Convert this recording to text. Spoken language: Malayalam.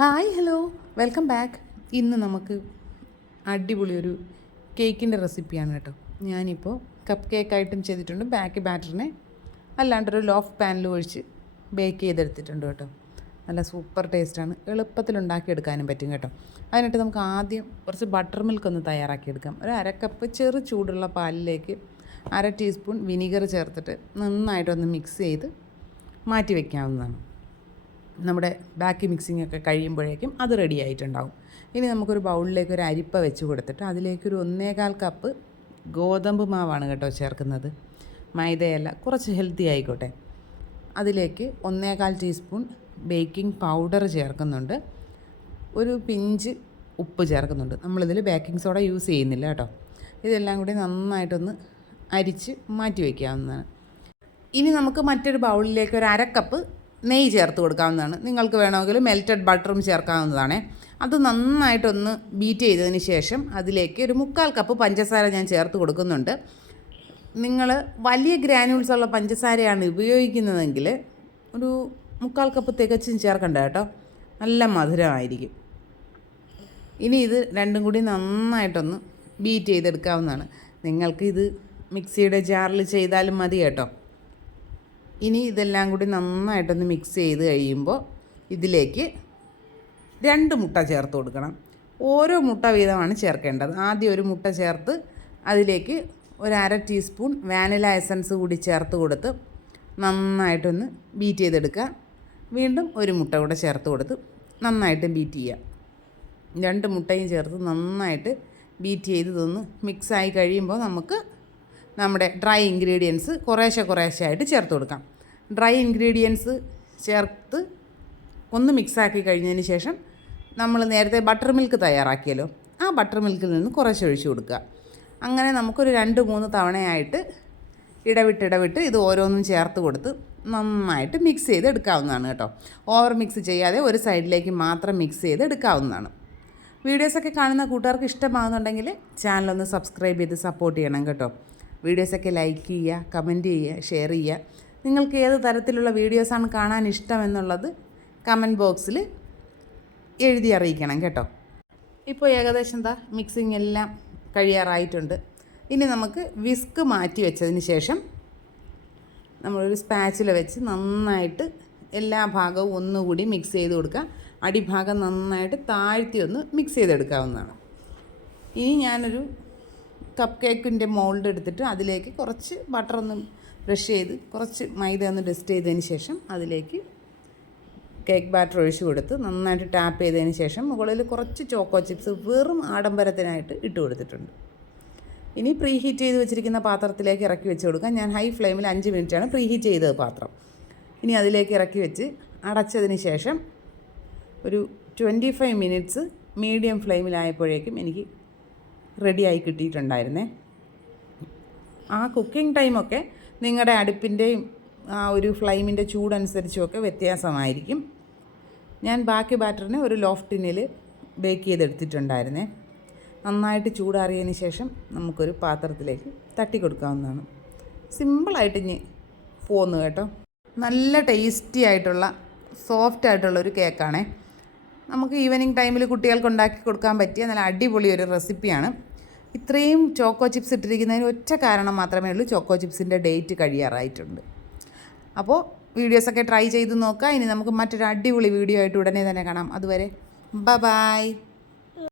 Hi hello welcome back. ഇന്ന് നമുക്ക് അടിപൊളി ഒരു കേക്കിൻ്റെ റെസിപ്പിയാണ് കേട്ടോ. ഞാനിപ്പോൾ കപ്പ് കേക്കായിട്ടും ചെയ്തിട്ടുണ്ട്. ബാറ്ററിനെ അല്ലാണ്ടൊരു ലോഫ് പാനിൽ ഒഴിച്ച് ബേക്ക് ചെയ്തെടുത്തിട്ടുണ്ട് കേട്ടോ. നല്ല സൂപ്പർ ടേസ്റ്റാണ്. എളുപ്പത്തിൽ ഉണ്ടാക്കിയെടുക്കാനും പറ്റും കേട്ടോ. അതിനായിട്ട് നമുക്ക് ആദ്യം കുറച്ച് ബട്ടർ മിൽക്ക് ഒന്ന് തയ്യാറാക്കിയെടുക്കാം. ഒരു അരക്കപ്പ് ചെറു ചൂടുള്ള പാലിലേക്ക് 1/2 ടീസ്പൂൺ വിനീഗർ ചേർത്തിട്ട് നന്നായിട്ടൊന്ന് മിക്സ് ചെയ്ത് മാറ്റി വയ്ക്കാവുന്നതാണ്. നമ്മുടെ ബാക്കി മിക്സിംഗ് ഒക്കെ കഴിയുമ്പോഴേക്കും അത് റെഡി ആയിട്ടുണ്ടാവും. ഇനി നമുക്കൊരു ബൗളിലേക്ക് ഒരു അരിപ്പ വെച്ച് കൊടുത്തിട്ട് അതിലേക്കൊരു 1.25 കപ്പ് ഗോതമ്പ് മാവാണ് കേട്ടോ ചേർക്കുന്നത്. മൈദയല്ല, കുറച്ച് ഹെൽത്തി ആയിക്കോട്ടെ. അതിലേക്ക് 1.25 ടീസ്പൂൺ ബേക്കിംഗ് പൗഡർ ചേർക്കുന്നുണ്ട്. ഒരു പിഞ്ച് ഉപ്പ് ചേർക്കുന്നുണ്ട്. നമ്മളിതിൽ ബേക്കിംഗ് സോഡ യൂസ് ചെയ്യുന്നില്ല കേട്ടോ. ഇതെല്ലാം കൂടി നന്നായിട്ടൊന്ന് അരിച്ച് മാറ്റി വയ്ക്കാവുന്നതാണ്. ഇനി നമുക്ക് മറ്റൊരു ബൗളിലേക്ക് ഒരു 1/2 കപ്പ് നെയ്യ് ചേർത്ത് കൊടുക്കാവുന്നതാണ്. നിങ്ങൾക്ക് വേണമെങ്കിൽ മെൽറ്റഡ് ബട്ടറും ചേർക്കാവുന്നതാണ്. അത് നന്നായിട്ടൊന്ന് ബീറ്റ് ചെയ്തതിന് ശേഷം അതിലേക്ക് ഒരു 1/4 കപ്പ് പഞ്ചസാര ഞാൻ ചേർത്ത് കൊടുക്കുന്നുണ്ട്. നിങ്ങൾ വലിയ ഗ്രാനുൾസ് ഉള്ള പഞ്ചസാരയാണ് ഉപയോഗിക്കുന്നതെങ്കിൽ ഒരു 1/4 കപ്പ് തികച്ചും ചേർക്കണ്ട കേട്ടോ. നല്ല മധുരമായിരിക്കും. ഇനി ഇത് രണ്ടും കൂടി നന്നായിട്ടൊന്ന് ബീറ്റ് ചെയ്തെടുക്കാവുന്നതാണ്. നിങ്ങൾക്കിത് മിക്സിയുടെ ജാറിൽ ചെയ്താലും മതി കേട്ടോ. ഇനി ഇതെല്ലാം കൂടി നന്നായിട്ടൊന്ന് മിക്സ് ചെയ്ത് കഴിയുമ്പോൾ ഇതിലേക്ക് 2 മുട്ട ചേർത്ത് കൊടുക്കണം. ഓരോ മുട്ട വീതമാണ് ചേർക്കേണ്ടത്. ആദ്യം ഒരു മുട്ട ചേർത്ത് അതിലേക്ക് ഒരു 1/2 ടീസ്പൂൺ വാനില എസൻസ് കൂടി ചേർത്ത് കൊടുത്ത് നന്നായിട്ടൊന്ന് ബീറ്റ് ചെയ്തെടുക്കുക. വീണ്ടും ഒരു മുട്ട കൂടെ ചേർത്ത് കൊടുത്ത് നന്നായിട്ട് ബീറ്റ് ചെയ്യുക. 2 മുട്ടയും ചേർത്ത് നന്നായിട്ട് ബീറ്റ് ചെയ്ത് ഇതൊന്ന് മിക്സായി കഴിയുമ്പോൾ നമുക്ക് നമ്മുടെ ഡ്രൈ ഇൻഗ്രീഡിയൻസ് കുറേശ്ശെ ആയിട്ട് ചേർത്ത് കൊടുക്കാം. ഡ്രൈ ഇൻഗ്രീഡിയൻസ് ചേർത്ത് ഒന്ന് മിക്സാക്കി കഴിഞ്ഞതിന് ശേഷം നമ്മൾ നേരത്തെ ബട്ടർ മിൽക്ക് തയ്യാറാക്കിയല്ലോ, ആ ബട്ടർ മിൽക്കിൽ നിന്ന് കുറേശ്ശെ ഒഴിച്ച് കൊടുക്കുക. അങ്ങനെ നമുക്കൊരു 2-3 തവണയായിട്ട് ഇടവിട്ട് ഇത് ഓരോന്നും ചേർത്ത് കൊടുത്ത് നന്നായിട്ട് മിക്സ് ചെയ്ത് എടുക്കാവുന്നതാണ് കേട്ടോ. ഓവർ മിക്സ് ചെയ്യാതെ ഒരു സൈഡിലേക്ക് മാത്രം മിക്സ് ചെയ്ത് എടുക്കാവുന്നതാണ്. വീഡിയോസൊക്കെ കാണുന്ന കൂട്ടുകാർക്ക് ഇഷ്ടമാകുന്നുണ്ടെങ്കിൽ ചാനലൊന്ന് സബ്സ്ക്രൈബ് ചെയ്ത് സപ്പോർട്ട് ചെയ്യണം കേട്ടോ. വീഡിയോസൊക്കെ ലൈക്ക് ചെയ്യുക, കമൻറ്റ് ചെയ്യുക, ഷെയർ ചെയ്യുക. നിങ്ങൾക്ക് ഏത് തരത്തിലുള്ള വീഡിയോസാണ് കാണാൻ ഇഷ്ടമെന്നുള്ളത് കമൻറ്റ് ബോക്സിൽ എഴുതി അറിയിക്കണം കേട്ടോ. ഇപ്പോൾ ഏകദേശം മിക്സിങ് എല്ലാം കഴിയാറായിട്ടുണ്ട്. ഇനി നമുക്ക് വിസ്ക് മാറ്റി വെച്ചതിന് ശേഷം നമ്മളൊരു സ്പാച്ചില വെച്ച് നന്നായിട്ട് എല്ലാ ഭാഗവും ഒന്നുകൂടി മിക്സ് ചെയ്ത് കൊടുക്കുക. അടിഭാഗം നന്നായിട്ട് താഴ്ത്തി ഒന്ന് മിക്സ് ചെയ്തെടുക്കാവുന്നതാണ്. ഇനി ഞാനൊരു കപ്പ് കേക്കിൻ്റെ മോൾഡ് എടുത്തിട്ട് അതിലേക്ക് കുറച്ച് ബട്ടർ ഒന്ന് ബ്രഷ് ചെയ്ത് കുറച്ച് മൈദ ഒന്ന് ഡസ്റ്റ് ചെയ്തതിന് ശേഷം അതിലേക്ക് കേക്ക് ബാറ്റർ ഒഴിച്ച് കൊടുത്ത് നന്നായിട്ട് ടാപ്പ് ചെയ്തതിന് ശേഷം മുകളിൽ കുറച്ച് ചോക്കോ ചിപ്സ് വെറും ആഡംബരത്തിനായിട്ട് ഇട്ട് കൊടുത്തിട്ടുണ്ട്. ഇനി പ്രീ ഹീറ്റ് ചെയ്ത് വെച്ചിരിക്കുന്ന പാത്രത്തിലേക്ക് ഇറക്കി വെച്ച് കൊടുക്കാം. ഞാൻ ഹൈ ഫ്ലെയിമിൽ 5 മിനിറ്റാണ് പ്രീ ഹീറ്റ് ചെയ്തത് പാത്രം. ഇനി അതിലേക്ക് ഇറക്കി വെച്ച് അടച്ചതിന് ശേഷം ഒരു 25 മിനിറ്റ്സ് മീഡിയം ഫ്ലെയിമിലായപ്പോഴേക്കും എനിക്ക് റെഡിയായി കിട്ടിയിട്ടുണ്ടായിരുന്നേ. ആ കുക്കിംഗ് ടൈമൊക്കെ നിങ്ങളുടെ അടുപ്പിൻ്റെയും ആ ഒരു ഫ്ലെയിമിൻ്റെ ചൂടനുസരിച്ചുമൊക്കെ വ്യത്യാസമായിരിക്കും. ഞാൻ ബാക്കി ബാറ്ററിനെ ഒരു ലോഫ് ടിന്നിൽ ബേക്ക് ചെയ്തെടുത്തിട്ടുണ്ടായിരുന്നേ. നന്നായിട്ട് ചൂടാറിയതിന് ശേഷം നമുക്കൊരു പാത്രത്തിലേക്ക് തട്ടി കൊടുക്കാവുന്നതാണ്. സിമ്പിളായിട്ട് ഇനി പോന്നു കേട്ടോ. നല്ല ടേസ്റ്റി ആയിട്ടുള്ള സോഫ്റ്റ് ആയിട്ടുള്ളൊരു കേക്കാണേ. നമുക്ക് ഈവനിങ് ടൈമിൽ കുട്ടികൾക്ക് ഉണ്ടാക്കി കൊടുക്കാൻ പറ്റിയ നല്ല അടിപൊളി ഒരു റെസിപ്പിയാണ്. ഇത്രയും ചോക്കോ ചിപ്സ് ഇട്ടിരിക്കുന്നതിന് ഒറ്റ കാരണം മാത്രമേ ഉള്ളൂ, ചോക്കോ ചിപ്സിൻ്റെ ഡേറ്റ് കഴിയാറായിട്ടുണ്ട്. അപ്പോൾ വീഡിയോസൊക്കെ ട്രൈ ചെയ്ത് നോക്കുക. ഇനി നമുക്ക് മറ്റൊരു അടിപൊളി വീഡിയോ ആയിട്ട് ഉടനെ തന്നെ കാണാം. അതുവരെ ബൈ.